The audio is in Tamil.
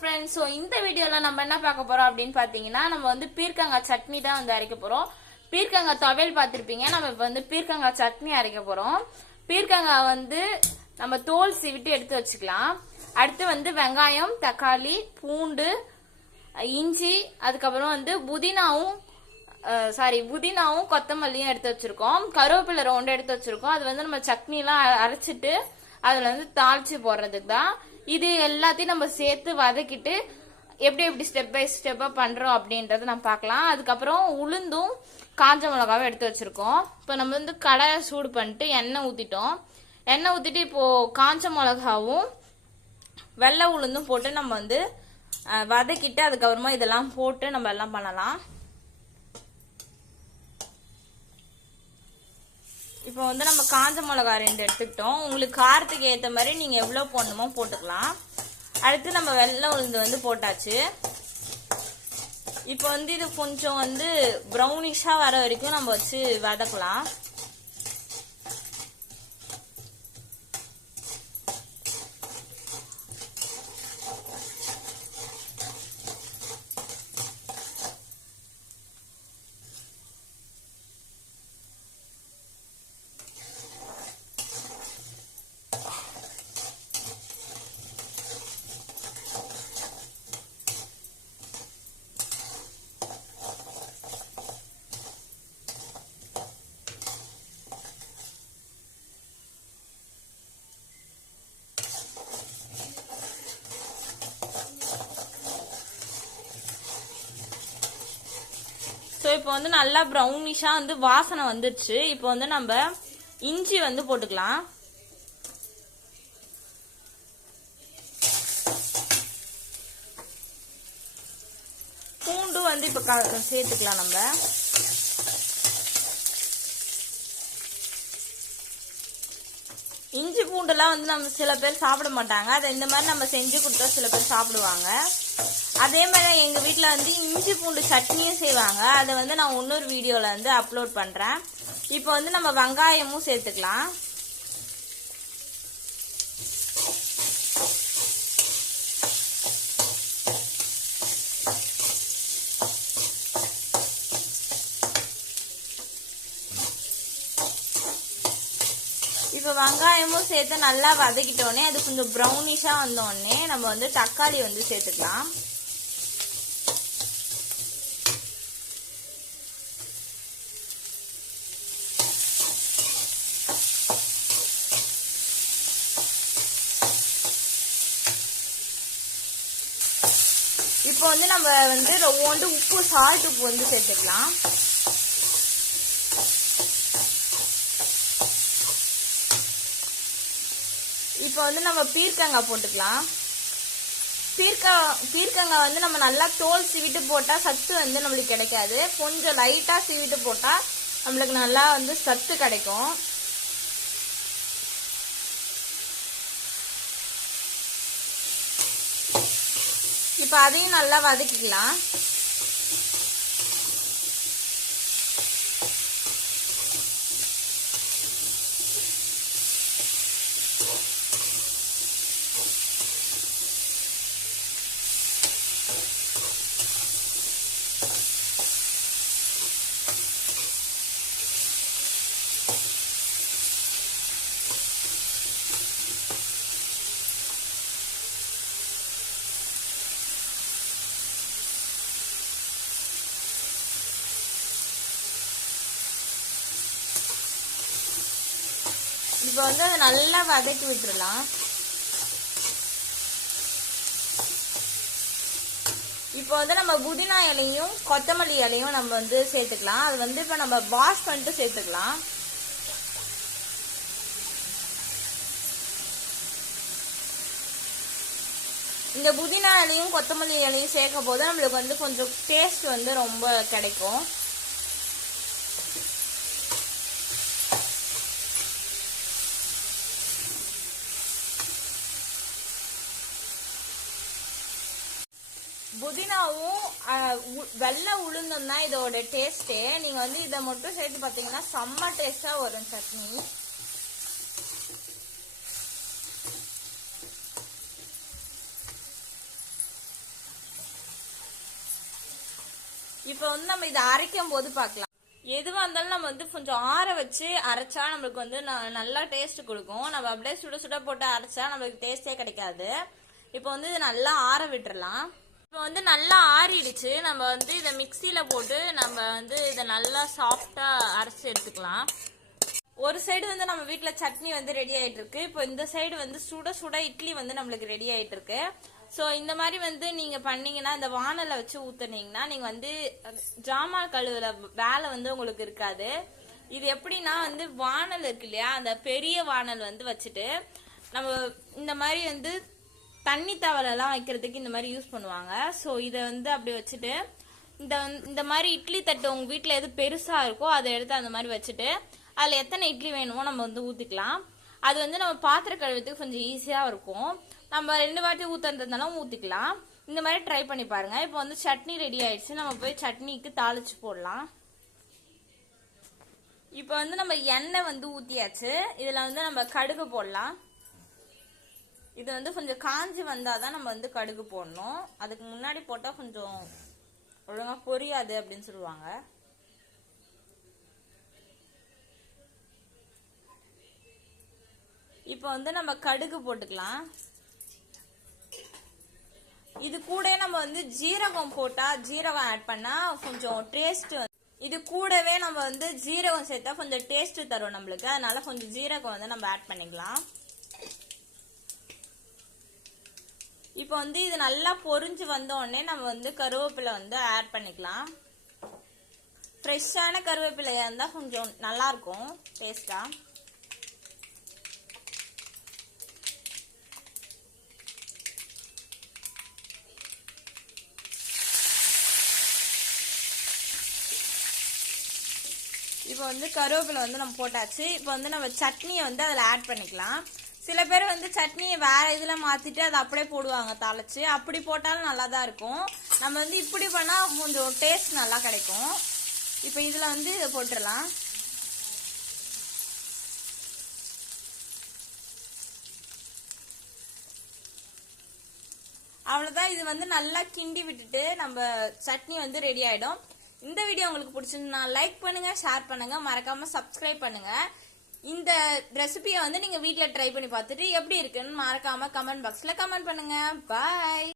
friends, so இந்த வீடியோல நம்ம என்ன பார்க்க போறோம் அப்படினு பாத்தீங்கன்னா நம்ம வந்து பீர்க்கங்காய் சட்னி தான் வந்து அரைக்க போறோம். பீர்க்கங்காய் துவையல் பார்த்திருப்பீங்க. நம்ம இப்ப வந்து பீர்க்கங்காய் சட்னி அரைக்க போறோம். பீர்க்கங்காய் வந்து நம்ம தோல் சீவிட்டு எடுத்து வச்சுக்கலாம். அடுத்து வந்து வெங்காயம், தக்காளி, பூண்டு, இஞ்சி, அதுக்கப்புறம் வந்து புதினாவும் கொத்தமல்லியும் எடுத்து வச்சிருக்கோம். கருவேப்பிலை ரவுண்ட் எடுத்து வச்சிருக்கோம். அது வந்து நம்ம சட்னி எல்லாம் அரைச்சிட்டு அதுல வந்து தாளிச்சு போடுறதுக்கு தான். இது எல்லாத்தையும் நம்ம சேர்த்து வதக்கிட்டு எப்படி ஸ்டெப் பை ஸ்டெப்பா பண்றோம் அப்படின்றத நம்ம பார்க்கலாம். அதுக்கப்புறம் உளுந்தும் காஞ்ச மிளகாவும் எடுத்து வச்சிருக்கோம். இப்போ நம்ம வந்து கடாயை சூடு பண்ணிட்டு எண்ணெய் ஊத்திட்டு இப்போ காஞ்ச மிளகாவும் வெள்ளை உளுந்தும் போட்டு நம்ம வந்து வதக்கிட்டு அதுக்கப்புறமா இதெல்லாம் போட்டு நம்ம எல்லாம் பண்ணலாம். இப்போ வந்து நம்ம காஞ்ச மிளகா 2 எடுத்துக்கிட்டோம். உங்களுக்கு காரத்துக்கு ஏற்ற மாதிரி நீங்க எவ்வளவு போடணுமோ போட்டுக்கலாம். அடுத்து நம்ம வெள்ளை உளுந்து வந்து போட்டாச்சு. இப்போ வந்து இது கொஞ்சம் வந்து ப்ரௌனிஷா வர வரைக்கும் நம்ம வச்சு வதக்கலாம். ஸோ இப்போ வந்து நல்லா ப்ரௌனிஷா வந்து வாசனை வந்துருச்சு. இப்போ வந்து நம்ம இஞ்சி வந்து போட்டுக்கலாம். பூண்டு வந்து இப்போ சேர்த்துக்கலாம். நம்ம இஞ்சி பூண்டுலாம் வந்து நம்ம சில பேர் சாப்பிட மாட்டாங்க. அதை இந்த மாதிரி நம்ம செஞ்சு கொடுத்தா சில பேர் சாப்பிடுவாங்க. அதே மாதிரி எங்க வீட்டுல வந்து இஞ்சி பூண்டு சட்னியும் செய்வாங்க. அதை வந்து நான் இன்னொரு வீடியோல வந்து அப்லோட் பண்றேன். இப்போ வந்து நம்ம வெங்காயமும் சேர்த்துக்கலாம். இப்போ வெங்காயமும் சேர்த்து நல்லா வதக்கிட்டோடனே அது கொஞ்சம் ப்ரௌனிஷா வந்தோடனே நம்ம வந்து தக்காளி வந்து சேர்த்துக்கலாம். இப்போ வந்து நம்ம வந்து ரொண்டு சால்ட் உப்பு வந்து சேர்த்துக்கலாம். இப்போ வந்து நம்ம பீர்க்கங்காய் போட்டுக்கலாம். பீர்க்கங்காய் வந்து நம்ம நல்லா தோல் சீவிட்டு போட்டா சத்து வந்து நம்மளுக்கு கிடைக்காது. கொஞ்சம் லைட்டா சீவிட்டு போட்டா நம்மளுக்கு நல்லா வந்து சத்து கிடைக்கும். இப்போ அதையும் நல்லா வதக்கிக்கலாம். இப்போ வந்து அதை நல்லா வதக்கி விட்டுறலாம். இப்போ வந்து நம்ம புதினா இலையும் கொத்தமல்லி இலையும் நம்ம வந்து சேர்த்துக்கலாம். அது வந்து இப்போ நம்ம வாஷ் பண்ணிட்டு சேர்த்துக்கலாம். இந்த புதினா இலையும் கொத்தமல்லி இலையும் சேர்க்கும் போது நம்மளுக்கு வந்து கொஞ்சம் டேஸ்ட் வந்து ரொம்ப கிடைக்கும். புதினாவும் வெள்ளை உளுந்தும் தான் இதோட டேஸ்டே. நீங்க வந்து இதை மட்டும் சேர்த்து பாத்தீங்கன்னா செம்ம டேஸ்டா வரும் சட்னி. இப்போ வந்து நம்ம இதை அரைக்கும் போது பார்க்கலாம். எதுவா இருந்தாலும் நம்ம வந்து கொஞ்சம் ஆற வச்சு அரைச்சா நம்மளுக்கு வந்து நல்லா டேஸ்ட் கொடுக்கும். நம்ம அப்படியே சுட சுட போட்டு அரைச்சா நம்மளுக்கு டேஸ்டே கிடைக்காது. இப்போ வந்து இது நல்லா ஆற விட்டுறலாம். இப்போ வந்து நல்லா ஆறிடுச்சு. நம்ம வந்து இதை மிக்சியில போட்டு நம்ம வந்து இதை நல்லா சாஃப்டா அரைச்சி எடுத்துக்கலாம். ஒரு சைடு வந்து நம்ம வீட்டுல சட்னி வந்து ரெடி ஆயிட்டு இருக்கு. இப்போ இந்த சைடு வந்து சுட சுட இட்லி வந்து நம்மளுக்கு ரெடி ஆயிட்டு இருக்கு. ஸோ இந்த மாதிரி வந்து நீங்க பண்ணீங்கன்னா, இந்த வானலை வச்சு ஊத்துனீங்கன்னா நீங்க வந்து ஜாமான் கழுவுற வேலை வந்து உங்களுக்கு இருக்காது. இது எப்படின்னா வந்து வானல் இருக்கு இல்லையா, அந்த பெரிய வானல் வந்து வச்சுட்டு நம்ம இந்த மாதிரி வந்து தண்ணி தவளெல்லாம் வைக்கிறதுக்கு இந்த மாதிரி யூஸ் பண்ணுவாங்க. ஸோ இதை வந்து அப்படி வச்சுட்டு இந்த மாதிரி இட்லி தட்டு உங்க வீட்டில் எது பெருசா இருக்கோ அதை எடுத்து அந்த மாதிரி வச்சுட்டு அதில் எத்தனை இட்லி வேணுமோ நம்ம வந்து ஊற்றிக்கலாம். அது வந்து நம்ம பாத்திரம் கழுவுறதுக்கு கொஞ்சம் ஈஸியாக இருக்கும். நம்ம 2 வாட்டி ஊற்றுறதுனாலும் ஊற்றிக்கலாம். இந்த மாதிரி ட்ரை பண்ணி பாருங்க. இப்போ வந்து சட்னி ரெடி ஆயிடுச்சு. நம்ம போய் சட்னிக்கு தாளிச்சு போடலாம். இப்போ வந்து நம்ம எண்ணெய் வந்து ஊற்றியாச்சு. இதில் வந்து நம்ம கடுகு போடலாம். இது வந்து கொஞ்சம் காஞ்சி வந்தாதான் நம்ம வந்து கடுகு போடணும். அதுக்கு முன்னாடி போட்டால் கொஞ்சம் ஒழுங்கா பொரியாது அப்படின்னு சொல்லுவாங்க. இப்போ வந்து நம்ம கடுகு போட்டுக்கலாம். இது கூட நம்ம வந்து ஜீரகம் போட்டா, ஜீரகம் ஆட் பண்ணா கொஞ்சம் டேஸ்ட். இது கூடவே நம்ம வந்து ஜீரகம் சேர்த்தா கொஞ்சம் டேஸ்ட் தரும் நம்மளுக்கு. அதனால கொஞ்சம் ஜீரகம் வந்து நம்ம ஆட் பண்ணிக்கலாம். இப்போ வந்து இது நல்லா பொரிஞ்சு வந்த உடனே நம்ம வந்து கருவேப்பிலை வந்து ஆட் பண்ணிக்கலாம். ஃப்ரெஷ்ஷான கருவேப்பிலையா இருந்தா கொஞ்சம் நல்லா இருக்கும் டேஸ்டா. இப்போ வந்து கருவேப்பிலை வந்து நம்ம போட்டாச்சு. இப்போ வந்து நம்ம சட்னியை வந்து அதில் ஆட் பண்ணிக்கலாம். சில பேர் வந்து சட்னியை வேற இதில் மாற்றிட்டு அதை அப்படியே போடுவாங்க தாளிச்சு. அப்படி போட்டாலும் நல்லா தான் இருக்கும். நம்ம வந்து இப்படி பண்ணால் கொஞ்சம் டேஸ்ட் நல்லா கிடைக்கும். இப்போ இதில் வந்து இதை போட்டுடலாம். அவ்வளோதான். இது வந்து நல்லா கிண்டி விட்டுட்டு நம்ம சட்னி வந்து ரெடி ஆகிடும். இந்த வீடியோ உங்களுக்கு பிடிச்சிருந்தா லைக் பண்ணுங்க, ஷேர் பண்ணுங்க, மறக்காம சப்ஸ்கிரைப் பண்ணுங்க. இந்த ரெசிபியை வந்து நீங்க வீட்ல ட்ரை பண்ணி பார்த்துட்டு எப்படி இருக்குன்னு மறக்காம கமெண்ட் பாக்ஸ்ல கமெண்ட் பண்ணுங்க. பாய்.